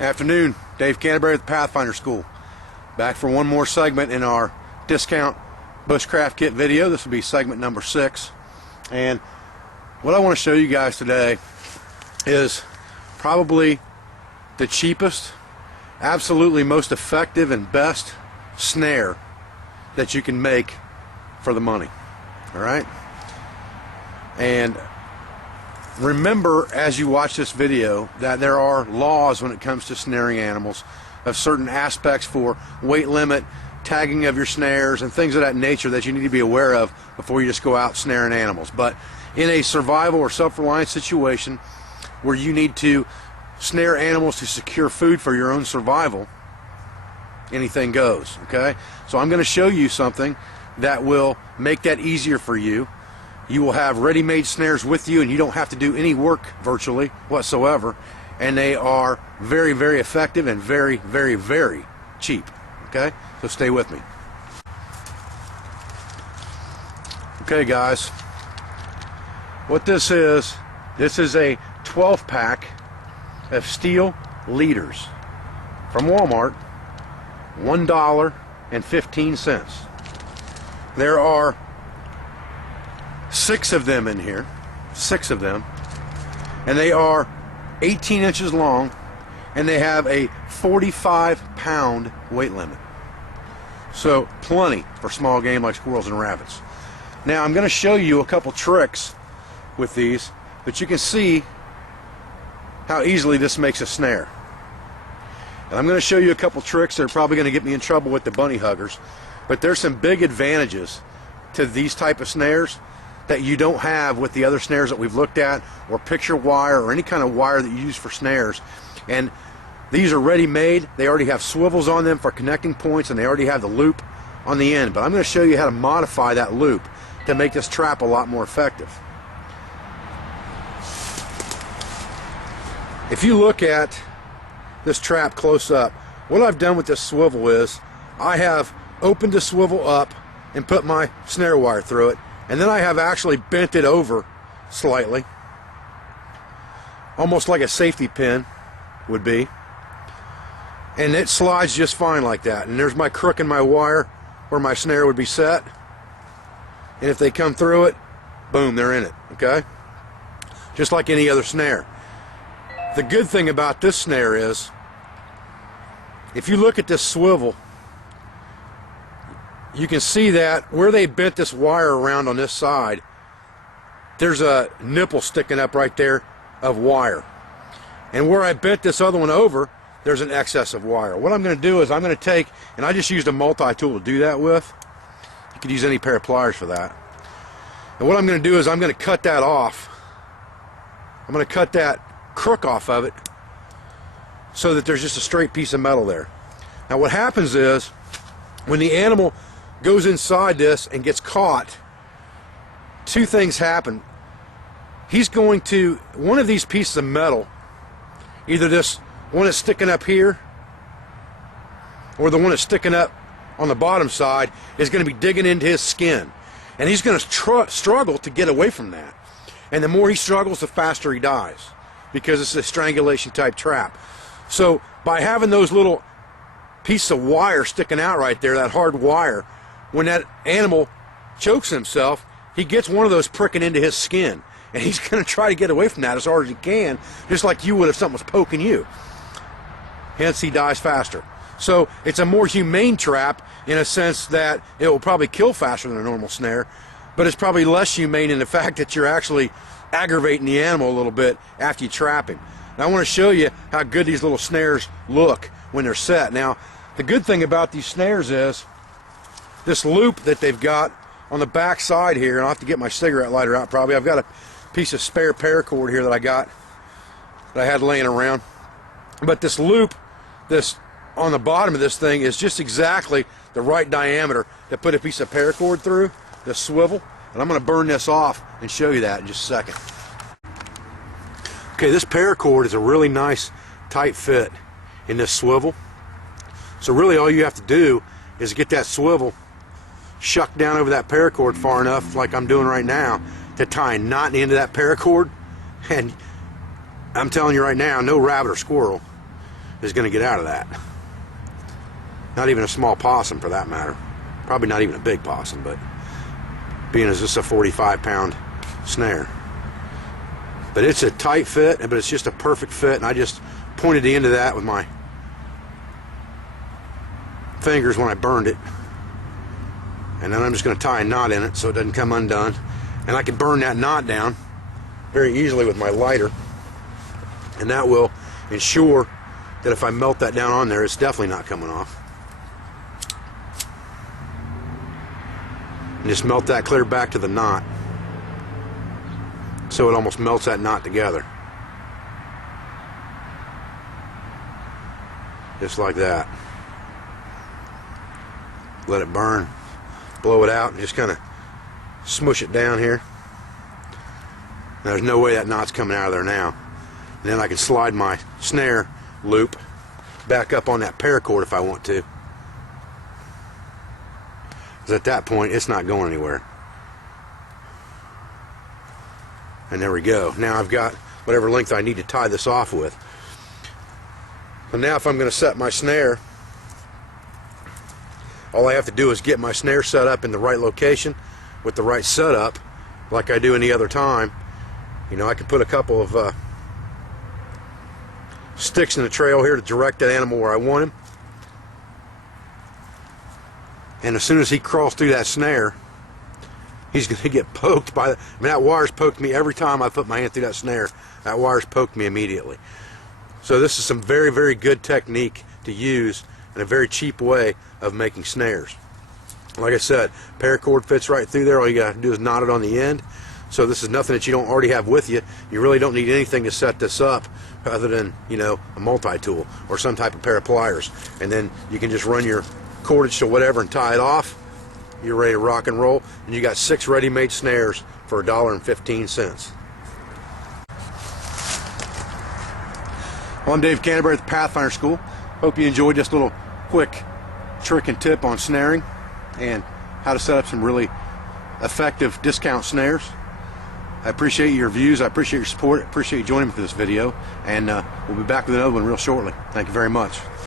Afternoon, Dave Canterbury with Pathfinder School. Back for one more segment in our discount bushcraft kit video. This will be segment number 6. And what I want to show you guys today is probably the cheapest, absolutely most effective and best snare that you can make for the money. Alright? And remember as you watch this video that there are laws when it comes to snaring animals of certain aspects for weight limit, tagging of your snares, and things of that nature that you need to be aware of before you just go out snaring animals. But in a survival or self-reliant situation where you need to snare animals to secure food for your own survival, anything goes. Okay? So I'm going to show you something that will make that easier for you. You will have ready-made snares with you, and you don't have to do any work virtually whatsoever, and they are very, very effective and very, very, very cheap. Okay, so stay with me. Okay guys, what this is a 12-pack of steel leaders from Walmart, $1.15. There are 6 of them in here, 6 of them, and they are 18 inches long, and they have a 45-pound weight limit. So plenty for small game like squirrels and rabbits. Now I'm going to show you a couple tricks with these, but you can see how easily this makes a snare. And I'm going to show you a couple tricks that are probably going to get me in trouble with the bunny huggers, but there's some big advantages to these type of snares that you don't have with the other snares that we've looked at, or picture wire, or any kind of wire that you use for snares. And these are ready made. They already have swivels on them for connecting points, and they already have the loop on the end. But I'm going to show you how to modify that loop to make this trap a lot more effective. If you look at this trap close up, what I've done with this swivel is I have opened the swivel up and put my snare wire through it, and then I have actually bent it over slightly, almost like a safety pin would be, and it slides just fine like that. And there's my crook in my wire where my snare would be set, and if they come through it, boom, they're in it. Okay, just like any other snare. The good thing about this snare is, if you look at this swivel, you can see that where they bent this wire around on this side, there's a nipple sticking up right there of wire. And where I bent this other one over, there's an excess of wire. What I'm going to do is I'm going to take, and I just used a multi-tool to do that with. You could use any pair of pliers for that. And what I'm going to do is I'm going to cut that off. I'm going to cut that crook off of it so that there's just a straight piece of metal there. Now what happens is, when the animal goes inside this and gets caught, 2 things happen. He's going to, one of these pieces of metal, either this one that's sticking up here or the one that's sticking up on the bottom side, is going to be digging into his skin, and he's going to struggle to get away from that. And the more he struggles, the faster he dies, because it's a strangulation type trap. So by having those little piece of wire sticking out right there, that hard wire, when that animal chokes himself, he gets one of those pricking into his skin, and he's going to try to get away from that as hard as he can, just like you would if something was poking you. Hence he dies faster. So it's a more humane trap in a sense that it will probably kill faster than a normal snare, but it's probably less humane in the fact that you're actually aggravating the animal a little bit after you trap him. Now I want to show you how good these little snares look when they're set. Now the good thing about these snares is this loop that they've got on the back side here, and I'll have to get my cigarette lighter out probably. I've got a piece of spare paracord here that I had laying around. But this loop, this on the bottom of this thing, is just exactly the right diameter to put a piece of paracord through, the swivel. And I'm going to burn this off and show you that in just a second. Okay, this paracord is a really nice tight fit in this swivel. So really all you have to do is get that swivel shucked down over that paracord far enough, like I'm doing right now, to tie a knot in the end of that paracord. And I'm telling you right now, no rabbit or squirrel is going to get out of that. Not even a small possum for that matter. Probably not even a big possum, but being as this is a 45-pound snare. But it's a tight fit, but it's just a perfect fit, and I just pointed the end of that with my fingers when I burned it. And then I'm just going to tie a knot in it so it doesn't come undone. And I can burn that knot down very easily with my lighter. And that will ensure that if I melt that down on there, it's definitely not coming off. And just melt that clear back to the knot, so it almost melts that knot together. Just like that. Let it burn, blow it out, and just kind of smush it down here. Now, there's no way that knot's coming out of there now. And then I can slide my snare loop back up on that paracord if I want to. Because at that point, it's not going anywhere. And there we go. Now I've got whatever length I need to tie this off with. So now if I'm going to set my snare, all I have to do is get my snare set up in the right location with the right setup, like I do any other time. You know, I can put a couple of sticks in the trail here to direct that animal where I want him. And as soon as he crawls through that snare, he's going to get poked by the... I mean, that wire's poked me every time I put my hand through that snare. That wire's poked me immediately. So this is some very, very good technique to use and a very cheap way of making snares. Like I said, paracord fits right through there. All you got to do is knot it on the end. So this is nothing that you don't already have with you. You really don't need anything to set this up other than, you know, a multi-tool or some type of pair of pliers. And then you can just run your cordage to whatever and tie it off. You're ready to rock and roll. And you got 6 ready-made snares for $1.15. Well, I'm Dave Canterbury at the Pathfinder School. Hope you enjoyed this little quick trick and tip on snaring and how to set up some really effective discount snares. I appreciate your views. I appreciate your support. I appreciate you joining me for this video. And we'll be back with another one real shortly. Thank you very much.